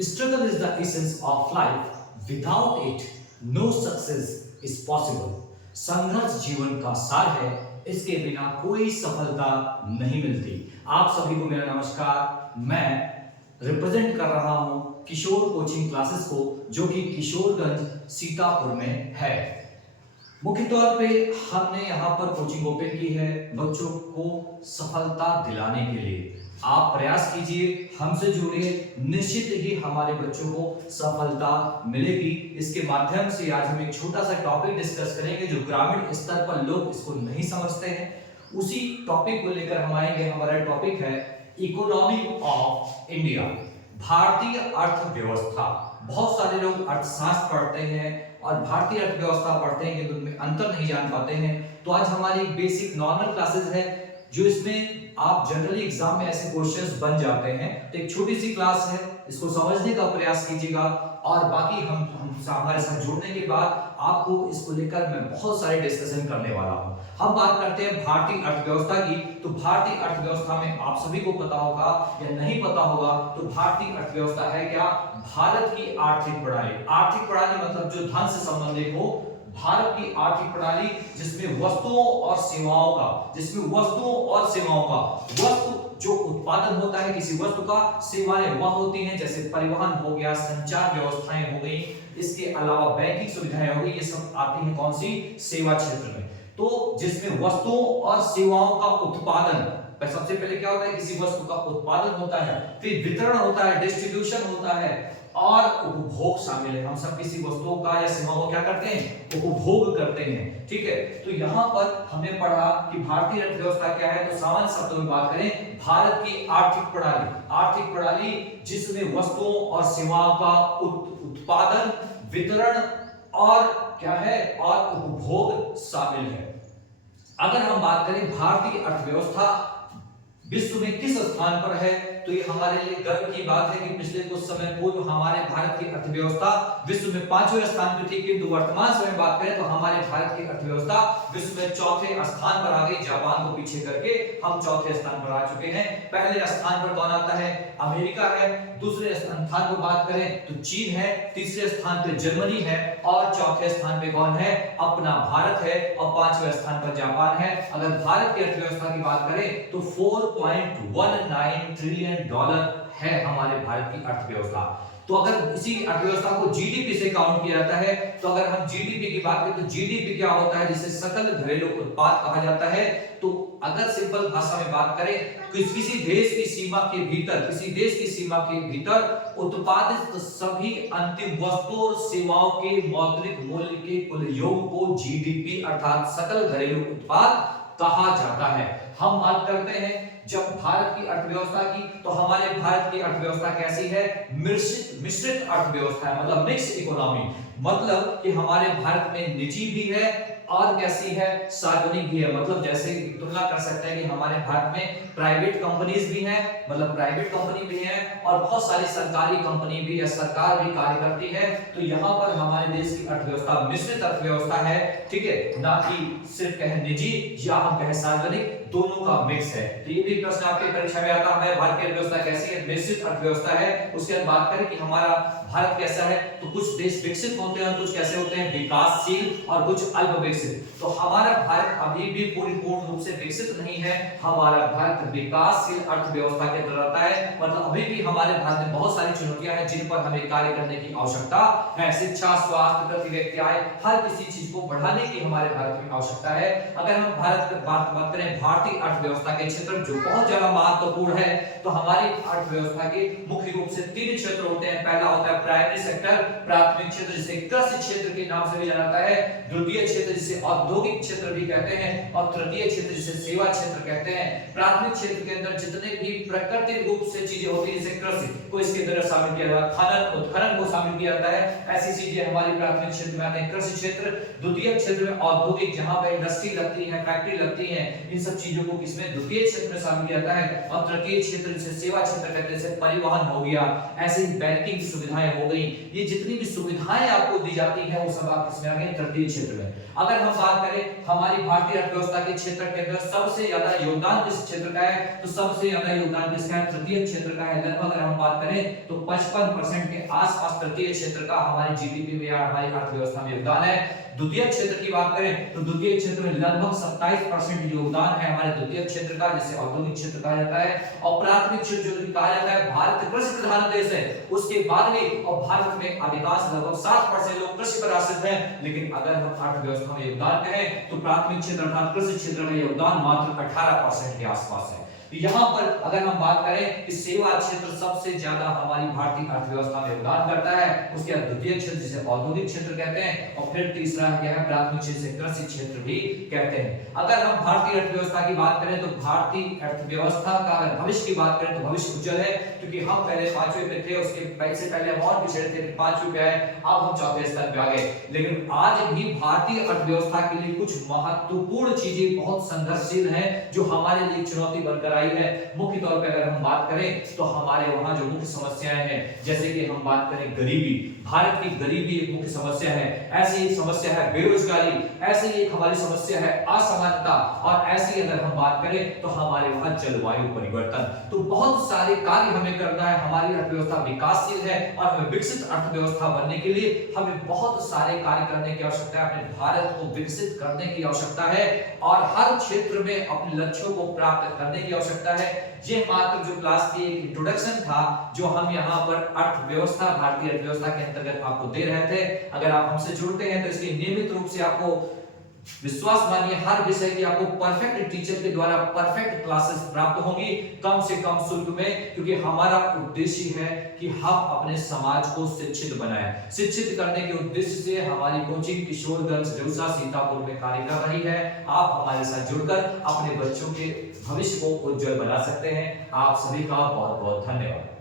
Struggle is the essence of life. Without it, no success is possible. संघर्ष जीवन का सार है, इसके बिना कोई सफलता नहीं मिलती। आप सभी को मेरा नमस्कार। मैं रिप्रेजेंट कर रहा हूं किशोर कोचिंग क्लासेस को, जो कि किशोरगंज सीतापुर में है। मुख्य तौर पे हमने यहाँ पर कोचिंग ओपन की है बच्चों को सफलता दिलाने के लिए। आप प्रयास कीजिए, हमसे जुड़िए, निश्चित ही हमारे बच्चों को सफलता मिलेगी। इसके माध्यम से आज हम एक छोटा सा टॉपिक डिस्कस करेंगे जो ग्रामीण स्तर पर लोग इसको नहीं समझते हैं। उसी टॉपिक को लेकर हम आएंगे। हमारा टॉपिक है इकोनॉमी ऑफ इंडिया, भारतीय अर्थव्यवस्था। बहुत सारे लोग अर्थशास्त्र पढ़ते हैं और भारतीय अर्थव्यवस्था पढ़ते हैं किंतु उनमें अंतर नहीं जान पाते हैं। तो आज हमारी बेसिक नॉर्मल क्लासेस है, जो इसमें आप जनरली एग्जाम में ऐसे क्वेश्चंस बन जाते हैं। तो एक छोटी सी क्लास है, इसको समझने का प्रयास कीजिएगा और बाकी हम हमारे साथ जुड़ने के बाद आपको इसको लेकर मैं बहुत सारे डिस्कशन करने वाला हूं। हम बात करते हैं भारतीय अर्थव्यवस्था की। तो भारतीय अर्थव्यवस्था में आप सभी को पता होगा या नहीं पता होगा, तो भारतीय अर्थव्यवस्था है क्या? भारत की आर्थिक प्रणाली। आर्थिक प्रणाली मतलब जो धन से संबंधित हो, भारत की आर्थिक प्रणाली जिसमें वस्तुओं और सेवाओं का वस्तु जो उत्पादन होता है किसी वस्तु का, सेवाएं वह होती हैं जैसे परिवहन हो गया, संचार व्यवस्थाएं हो गई, इसके अलावा बैंकिंग सुविधाएं हो गई, ये सब आती हैं कौन सी? सेवा क्षेत्र में। तो जिसमें वस्तुओं और सेवाओं का उत्पादन, सबसे पहले क्या होता है? किसी वस्तु का उत्पादन होता है, फिर वितरण होता है, डिस्ट्रीब्यूशन होता है और उपभोग शामिल है। हम सब किसी वस्तुओं का या सेवाओं को क्या करते हैं? उपभोग करते हैं। ठीक है, तो यहाँ पर हमने पढ़ा कि भारतीय अर्थव्यवस्था क्या है। तो सामान्य शब्दों में बात करें, भारत की आर्थिक प्रणाली जिसमें वस्तुओं और सेवाओं का उत्पादन, वितरण और क्या है, और उपभोग शामिल है। अगर हम बात करें भारतीय अर्थव्यवस्था विश्व में किस स्थान पर है, तो ये हमारे लिए गर्व की बात है कि पिछले कुछ समय पूर्व हमारे भारत की अर्थव्यवस्था विश्व में 5वें स्थान पर थी, किंतु वर्तमान समय बात करें तो हमारे भारत की अर्थव्यवस्था विश्व में 4थे स्थान पर आ गई। जापान को पीछे करके हम 4थे स्थान पर आ चुके हैं। पहले स्थान पर कौन आता है? अमेरिका है। दूसरे स्थान पर बात करें तो चीन है। तीसरे स्थान पर जर्मनी है और चौथे स्थान पर कौन है? अपना भारत है। और 5वें स्थान पर जापान है। अगर भारत की अर्थव्यवस्था की बात करें तो 4.19 ट्रिलियन डॉलर है हमारे भारत की अर्थव्यवस्था। तो अगर इसी अर्थव्यवस्था को जीडीपी से काउंट किया जाता है, तो अगर हम जीडीपी की बात करें तो जीडीपी क्या होता है? जिसे सकल घरेलू उत्पाद कहा जाता है। तो अगर सिंपल भाषा में बात करें, किसी देश की सीमा के भीतर उत्पादित सभी अंतिम वस्तुओं और सेवाओं के मौद्रिक मूल्य के कुल योग को जीडीपी अर्थात सकल घरेलू उत्पाद कहा जाता है। हम बात करते हैं जब भारत की अर्थव्यवस्था की, तो हमारे भारत की अर्थव्यवस्था कैसी है? मिश्रित अर्थव्यवस्था है, मतलब मिक्स इकोनॉमी। मतलब कि हमारे भारत में निजी भी है और कैसी है? सार्वजनिक भी है। मतलब जैसे तुलना कर सकते हैं कि हमारे भारत में प्राइवेट कंपनीज भी हैं, मतलब प्राइवेट कंपनी भी है, और बहुत सारी सरकारी कंपनी भी या सरकार भी कार्य करती है। तो यहाँ पर हमारे देश की अर्थव्यवस्था मिश्रित अर्थव्यवस्था है। ठीक है, ना कि सिर्फ कहे निजी या हम कहे सार्वजनिक, दोनों का मिक्स है। तो ये भी प्रश्न आपकी परीक्षा में आता है, भारत की अर्थव्यवस्था कैसी है? मिश्रित अर्थव्यवस्था है। उसके बाद बात करें कि हमारा भारत कैसा है, तो कुछ देश विकसित होते हैं और कुछ कैसे होते हैं? विकासशील और कुछ अल्प विकसित। तो हमारा भारत अभी भी पूर्ण रूप से विकसित नहीं है। हमारा भारत विकासशील अर्थव्यवस्था के अंदर आता है। मतलब अभी भी हमारे भारत में बहुत सारी चुनौतियां हैं जिन पर हमें कार्य करने की आवश्यकता है। शिक्षा, स्वास्थ्य, प्रति व्यक्ति आय, हर किसी चीज को बढ़ाने की हमारे भारत में आवश्यकता है। अगर हम भारत की बात करें भारतीय अर्थव्यवस्था के क्षेत्र जो बहुत ज्यादा महत्वपूर्ण है, तो हमारी अर्थव्यवस्था के मुख्य रूप से 3 क्षेत्र होते हैं। पहला होता है प्राइमरी सेक्टर, प्राथमिक क्षेत्र जिसे कृषि क्षेत्र के नाम से भी जाना जाता है, द्वितीय क्षेत्र जिसे औद्योगिक क्षेत्र भी कहते हैं, और तृतीय क्षेत्र जिसे सेवा क्षेत्र कहते हैं। प्राथमिक क्षेत्र के अंदर जितने भी प्राकृतिक रूप से चीजें होती हैं, जैसे कृषि को इसके अंदर शामिल किया जाता है, खनन उत्खनन को शामिल किया जाता है, ऐसी चीजें हमारी प्राथमिक क्षेत्र में आते हैं, कृषि क्षेत्र। द्वितीय क्षेत्र में औद्योगिक, जहां पर इंडस्ट्री लगती है, फैक्ट्री लगती है, इन सब चीजों को किसमें द्वितीय क्षेत्र में शामिल किया जाता है। और तृतीय क्षेत्र जैसे सेवा क्षेत्र कहते हैं, जैसे परिवहन हो गया, ऐसे ही बैंकिंग सुविधाएं हो गई, ये जितनी भी सुविधाएं आपको दी जाती है वो सब आप किसमें आ गए, तृतीय क्षेत्र में। अगर हम बात करें हमारी भारतीय अर्थव्यवस्था के क्षेत्र के अंदर सबसे ज्यादा योगदान किस क्षेत्र का है, तो सबसे ज्यादा योगदान किसका है, तृतीय क्षेत्र का है। लगभग अगर हम बात करें तो 55% के आसपास तृतीय क्षेत्र का हमारे जीडीपी में या हमारी अर्थव्यवस्था में योगदान है। द्वितीय क्षेत्र की बात करें तो द्वितीय क्षेत्र में लगभग 27% योगदान है हमारे द्वितीय क्षेत्र का, जिसे औद्योगिक क्षेत्र कहा जाता है। और प्राथमिक क्षेत्र जो कहा जाता है, भारत कृषि प्रधान देश है, उसके बाद भी और भारत में अधिकांश लगभग 60% लोग कृषि पर आश्रित हैं। लेकिन अगर हम अर्थव्यवस्था में योगदान कहें तो प्राथमिक क्षेत्र अर्थात कृषि क्षेत्र का योगदान मात्र 18% के आसपास है। यहाँ पर अगर हम बात करें कि सेवा क्षेत्र सबसे ज्यादा हमारी भारतीय अर्थव्यवस्था में योगदान करता है, उसके बाद द्वितीय क्षेत्र जिसे औद्योगिक क्षेत्र कहते हैं, और फिर तीसरा क्या है, प्राथमिक क्षेत्र से कृषि क्षेत्र भी कहते हैं। अगर हम भारतीय अर्थव्यवस्था की बात करें तो भारतीय अर्थव्यवस्था का अगर भविष्य की बात करें तो भविष्य उज्जवल है, क्योंकि हम पहले 5वें पे थे, उसके पहले हम और पिछड़े थे, 5वें पे आए, अब हम 4वें स्तर पे आ गए। लेकिन आज भी भारतीय अर्थव्यवस्था के लिए कुछ महत्वपूर्ण चीजें बहुत संघर्षशील हैं जो हमारे लिए चुनौती बनकर आई है। मुख्य तौर पे अगर हम बात करें तो हमारे वहां जो मुख्य समस्याएं हैं, जैसे कि हम बात करें गरीबी, भारत की गरीबी एक मुख्य समस्या है, ऐसी एक समस्या है बेरोजगारी, ऐसी एक हमारी समस्या है असमानता, और ऐसी अगर हम बात करें तो हमारे वहां जलवायु परिवर्तन। तो बहुत सारे कार्य हमें करना है। हमारी अर्थव्यवस्था विकासशील है और हमें विकसित अर्थव्यवस्था बनने के लिए हमें बहुत सारे कार्य करने की आवश्यकता है, अपने भारत को विकसित करने की आवश्यकता है और हर क्षेत्र में अपने लक्ष्यों को प्राप्त करने की आवश्यकता है। ये मात्र जो क्लास की एक इंट्रोडक्शन था जो हम यहाँ पर अर्थव्यवस्था, भारतीय अर्थव्यवस्था के अंतर्गत आपको दे रहे थे। अगर आप हमसे जुड़ते हैं तो इसलिए नियमित रूप से आपको विश्वास मानिए हर विषय की आपको परफेक्ट टीचर के द्वारा परफेक्ट क्लासेस प्राप्त होंगी, कम से कम शुल्क में, क्योंकि हमारा उद्देश्य है कि हम अपने समाज को शिक्षित बनाएं। शिक्षित करने के उद्देश्य से हमारी कोचिंग किशोरगंज रेउसा सीतापुर में कार्य कर रही है। आप हमारे साथ जुड़कर अपने बच्चों के भविष्य को उज्जवल बना सकते हैं। आप सभी का बहुत बहुत धन्यवाद।